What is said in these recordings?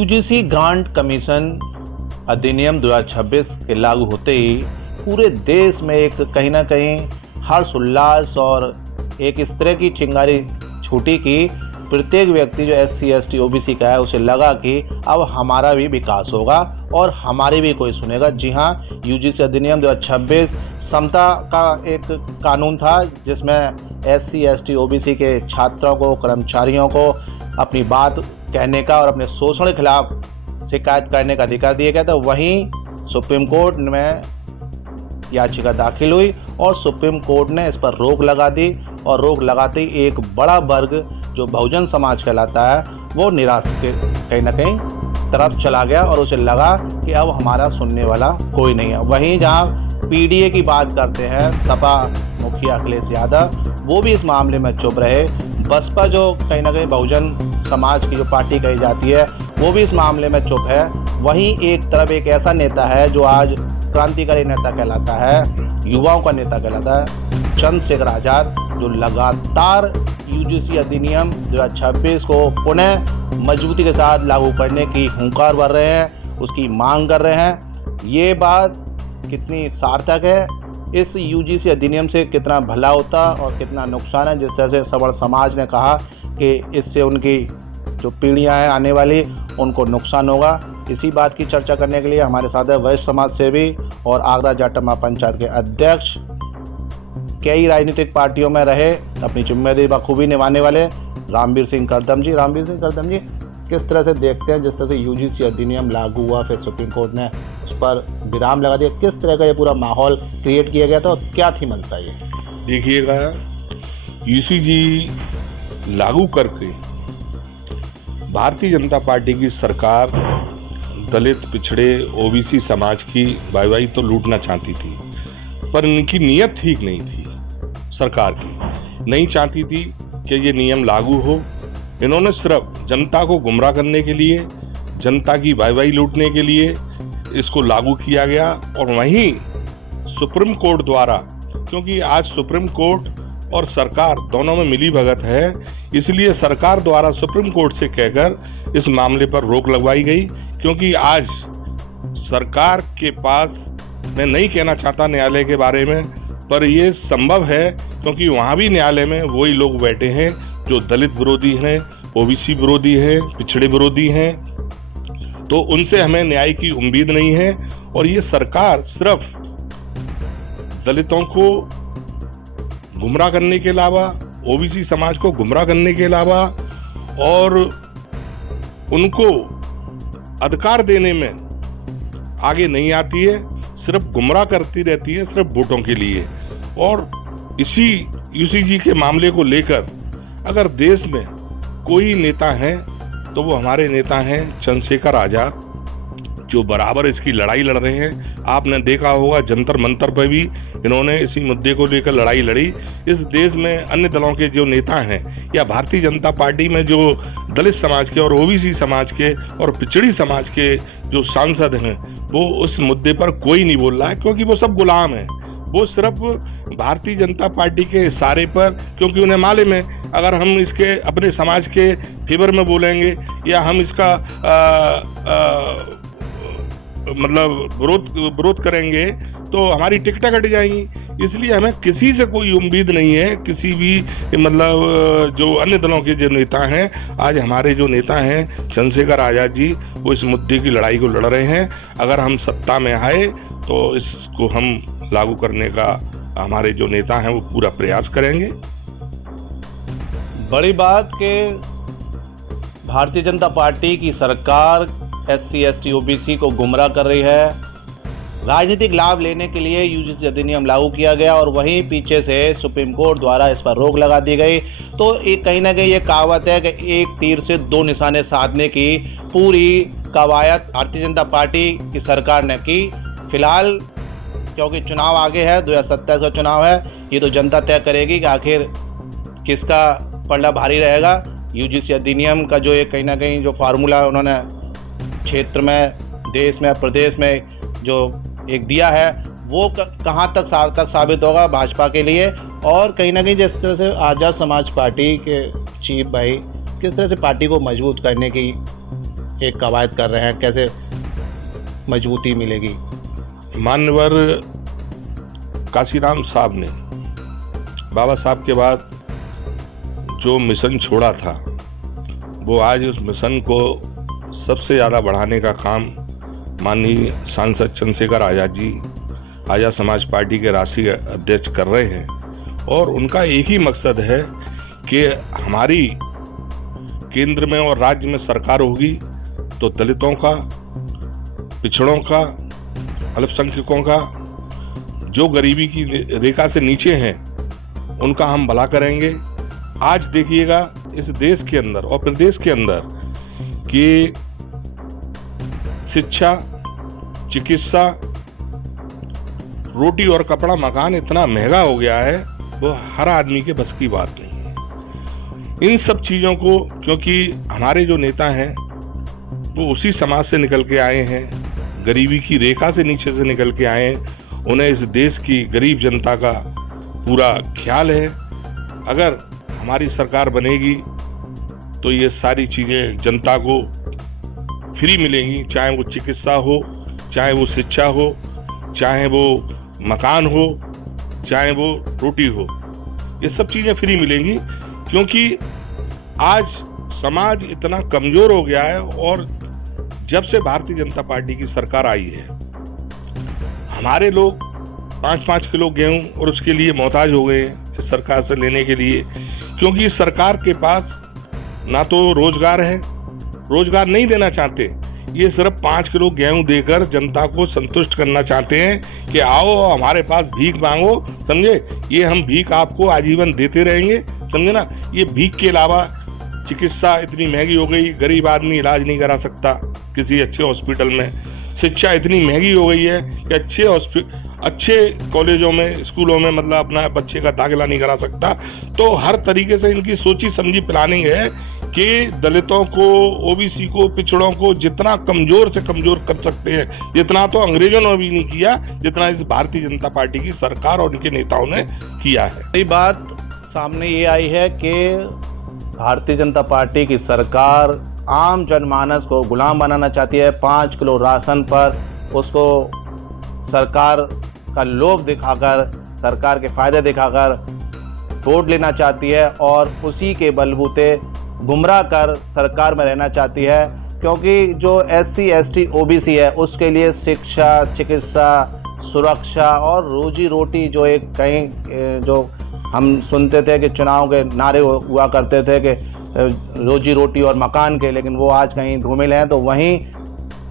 UGC grant commission अधिनियम 2026 के लागू होते ही पूरे देश में एक कहीं ना कहीं हर्ष उल्लास और एक इस तरह की चिंगारी छूटी कि प्रत्येक व्यक्ति जो SC ST OBC का है उसे लगा कि अब हमारा भी विकास होगा और हमारी भी कोई सुनेगा। जी हाँ, यूजीसी अधिनियम 2026 समता का एक कानून था जिसमें SC ST OBC के छात्रों को, कर्मचारियों को अपनी बात कहने का और अपने शोषण के खिलाफ शिकायत करने का अधिकार दिया गया था। वहीं सुप्रीम कोर्ट में याचिका दाखिल हुई और सुप्रीम कोर्ट ने इस पर रोक लगा दी और रोक लगाते ही एक बड़ा वर्ग जो बहुजन समाज कहलाता है वो निराश के कहीं ना कहीं तरफ चला गया और उसे लगा कि अब हमारा सुनने वाला कोई नहीं है। वहीं जहां PDA की बात करते हैं सपा मुखिया अखिलेश यादव, वो भी इस मामले में चुप रहे। बसपा जो कहीं ना कहीं बहुजन समाज की जो पार्टी कही जाती है वो भी इस मामले में चुप है। वहीं एक तरफ एक ऐसा नेता है जो आज क्रांतिकारी नेता कहलाता है, युवाओं का नेता कहलाता है, चंद्रशेखर आजाद, जो लगातार यूजीसी अधिनियम 2026 को पुनः मजबूती के साथ लागू करने की हुंकार भर रहे हैं, उसकी मांग कर रहे हैं। ये बात कितनी सार्थक है, इस यूजीसी अधिनियम से कितना भला होता और कितना नुकसान है। जिस तरह से सवर्ण समाज ने कहा कि इससे उनकी जो पीढ़ियां हैं आने वाली उनको नुकसान होगा, इसी बात की चर्चा करने के लिए हमारे साथ है वरिष्ठ समाज सेवी और आगरा जाटमा पंचायत के अध्यक्ष, कई राजनीतिक पार्टियों में रहे, अपनी जिम्मेदारी बखूबी निभाने वाले रामवीर सिंह करदम जी। रामवीर सिंह करदम जी, किस तरह से देखते हैं जिस तरह से यूजीसी अधिनियम लागू हुआ, फिर सुप्रीम कोर्ट ने उस पर विराम लगा दिया, किस तरह का ये पूरा माहौल क्रिएट किया गया था और क्या थी मंशा ये? देखिएगा, यूजीसी लागू करके भारतीय जनता पार्टी की सरकार दलित, पिछड़े, OBC समाज की वाई तो लूटना चाहती थी, पर इनकी नीयत ठीक नहीं थी। सरकार की नहीं चाहती थी कि ये नियम लागू हो। इन्होंने सिर्फ जनता को गुमराह करने के लिए, जनता की वाई लूटने के लिए इसको लागू किया गया। और वहीं सुप्रीम कोर्ट द्वारा, क्योंकि आज सुप्रीम कोर्ट और सरकार दोनों में मिली भगत है, इसलिए सरकार द्वारा सुप्रीम कोर्ट से कहकर इस मामले पर रोक लगवाई गई। क्योंकि आज सरकार के पास, मैं नहीं कहना चाहता न्यायालय के बारे में, पर यह संभव है क्योंकि वहाँ भी न्यायालय में वही लोग बैठे हैं जो दलित विरोधी हैं, OBC विरोधी हैं, पिछड़े विरोधी हैं, तो उनसे हमें न्याय की उम्मीद नहीं है। और ये सरकार सिर्फ दलितों को गुमराह करने के अलावा, OBC समाज को गुमराह करने के अलावा और उनको अधिकार देने में आगे नहीं आती है, सिर्फ गुमराह करती रहती है, सिर्फ वोटों के लिए। और इसी यूजीसी के मामले को लेकर अगर देश में कोई नेता है तो वो हमारे नेता हैं चंद्रशेखर आजाद, जो बराबर इसकी लड़ाई लड़ रहे हैं। आपने देखा होगा जंतर मंतर पर भी इन्होंने इसी मुद्दे को लेकर लड़ाई लड़ी। इस देश में अन्य दलों के जो नेता हैं या भारतीय जनता पार्टी में जो दलित समाज के और OBC समाज के और पिछड़ी समाज के जो सांसद हैं, वो उस मुद्दे पर कोई नहीं बोल रहा है, क्योंकि वो सब गुलाम हैं। वो सिर्फ भारतीय जनता पार्टी के इशारे पर, क्योंकि उन्हें मालूम है अगर हम इसके अपने समाज के फेवर में बोलेंगे या हम इसका मतलब विरोध करेंगे तो हमारी टिकटें कट जाएंगी। इसलिए हमें किसी से कोई उम्मीद नहीं है, किसी भी मतलब जो अन्य दलों के जो नेता हैं, आज हमारे जो नेता हैं चंद्रशेखर आजाद जी, वो इस मुद्दे की लड़ाई को लड़ रहे हैं। अगर हम सत्ता में आए तो इसको हम लागू करने का हमारे जो नेता हैं वो पूरा प्रयास करेंगे। बड़ी बात कि भारतीय जनता पार्टी की सरकार SC ST OBC को गुमराह कर रही है। राजनीतिक लाभ लेने के लिए यूजीसी अधिनियम लागू किया गया और वहीं पीछे से सुप्रीम कोर्ट द्वारा इस पर रोक लगा दी गई। तो एक कहीं ना कहीं ये कहावत है कि एक तीर से दो निशाने साधने की पूरी कवायद भारतीय जनता पार्टी की सरकार ने की। फिलहाल क्योंकि चुनाव आगे है, 2027 का चुनाव है, ये तो जनता तय करेगी कि आखिर किसका पलड़ा भारी रहेगा। यूजीसी अधिनियम का जो एक कहीं ना कहीं जो फार्मूला उन्होंने क्षेत्र में, देश में, प्रदेश में जो एक दिया है, वो कहाँ तक सार्थक साबित होगा भाजपा के लिए। और कहीं ना कहीं जिस तरह से आज़ाद समाज पार्टी के चीफ भाई किस तरह से पार्टी को मजबूत करने की एक कवायद कर रहे हैं, कैसे मजबूती मिलेगी? मान्यवर काशीराम साहब ने बाबा साहब के बाद जो मिशन छोड़ा था, वो आज उस मिशन को सबसे ज़्यादा बढ़ाने का काम माननीय सांसद चंद्रशेखर आज़ाद जी, आज़ाद समाज पार्टी के राष्ट्रीय अध्यक्ष कर रहे हैं। और उनका एक ही मकसद है कि हमारी केंद्र में और राज्य में सरकार होगी तो दलितों का, पिछड़ों का, अल्पसंख्यकों का, जो गरीबी की रेखा से नीचे हैं, उनका हम भला करेंगे। आज देखिएगा इस देश के अंदर और प्रदेश के अंदर कि शिक्षा, चिकित्सा, रोटी और कपड़ा, मकान इतना महंगा हो गया है, वो हर आदमी के बस की बात नहीं है। इन सब चीज़ों को, क्योंकि हमारे जो नेता हैं वो उसी समाज से निकल के आए हैं, गरीबी की रेखा से नीचे से निकल के आए हैं, उन्हें इस देश की गरीब जनता का पूरा ख्याल है। अगर हमारी सरकार बनेगी तो ये सारी चीज़ें जनता को फ्री मिलेंगी, चाहे वो चिकित्सा हो, चाहे वो शिक्षा हो, चाहे वो मकान हो, चाहे वो रोटी हो, ये सब चीज़ें फ्री मिलेंगी। क्योंकि आज समाज इतना कमज़ोर हो गया है और जब से भारतीय जनता पार्टी की सरकार आई है, हमारे लोग 5-5 किलो गेहूं और उसके लिए मोहताज हो गए हैं इस सरकार से लेने के लिए। क्योंकि इस सरकार के पास ना तो रोजगार है, रोजगार नहीं देना चाहते, ये सिर्फ 5 किलो गेहूं देकर जनता को संतुष्ट करना चाहते हैं कि आओ हमारे पास भीख मांगो, समझे, ये हम भीख आपको आजीवन देते रहेंगे, समझे ना। ये भीख के अलावा चिकित्सा इतनी महंगी हो गई, गरीब आदमी इलाज नहीं करा सकता किसी अच्छे हॉस्पिटल में। शिक्षा इतनी महंगी हो गई है कि अच्छे कॉलेजों में, स्कूलों में मतलब अपना बच्चे का दाखिला नहीं करा सकता। तो हर तरीके से इनकी सोची समझी प्लानिंग है कि दलितों को, ओबीसी को, पिछड़ों को जितना कमजोर से कमजोर कर सकते हैं, जितना तो अंग्रेजों ने भी नहीं किया, जितना इस भारतीय जनता पार्टी की सरकार और उनके नेताओं ने किया है। ये बात सामने ये आई है कि भारतीय जनता पार्टी की सरकार आम जनमानस को गुलाम बनाना चाहती है। 5 किलो राशन पर उसको सरकार का लोभ दिखाकर, सरकार के फायदे दिखाकर वोट लेना चाहती है और उसी के बलबूते गुमराह कर सरकार में रहना चाहती है। क्योंकि जो SC ST OBC है उसके लिए शिक्षा, चिकित्सा, सुरक्षा और रोजी रोटी, जो एक कहीं जो हम सुनते थे कि चुनाव के नारे हुआ करते थे कि रोजी रोटी और मकान के, लेकिन वो आज कहीं धूमिल हैं। तो वहीं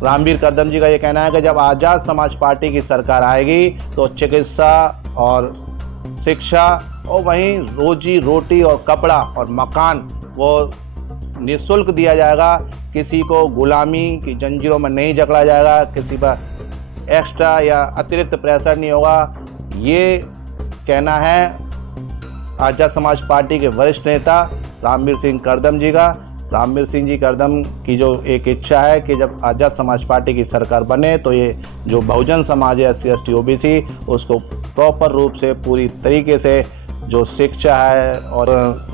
रामवीर कदम जी का ये कहना है कि जब आज़ाद समाज पार्टी की सरकार आएगी तो चिकित्सा और शिक्षा और वहीं रोजी रोटी और कपड़ा और मकान वो निःशुल्क दिया जाएगा। किसी को गुलामी की जंजीरों में नहीं जकड़ा जाएगा, किसी पर एक्स्ट्रा या अतिरिक्त प्रेशर नहीं होगा। ये कहना है आज़ाद समाज पार्टी के वरिष्ठ नेता रामवीर सिंह करदम जी का। रामवीर सिंह जी करदम की जो एक इच्छा है कि जब आज़ाद समाज पार्टी की सरकार बने तो ये जो बहुजन समाज है, SC ST OBC, उसको प्रॉपर रूप से पूरी तरीके से जो शिक्षा है और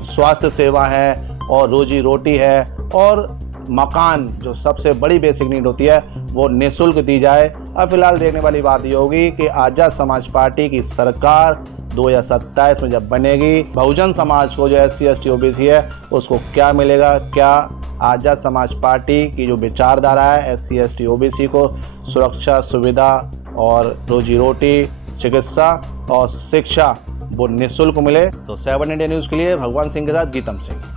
स्वास्थ्य सेवा है और रोजी रोटी है और मकान, जो सबसे बड़ी बेसिक नीड होती है, वो निःशुल्क दी जाए। अब फिलहाल देखने वाली बात ये होगी कि आज़ाद समाज पार्टी की सरकार 2027 में जब बनेगी, बहुजन समाज को जो SC ST OBC है उसको क्या मिलेगा। क्या आज़ाद समाज पार्टी की जो विचारधारा है SC ST OBC को सुरक्षा, सुविधा और रोजी रोटी, चिकित्सा और शिक्षा वो निःशुल्क मिले। तो 7 इंडिया न्यूज़ के लिए भगवान सिंह के साथ गीतम सिंह।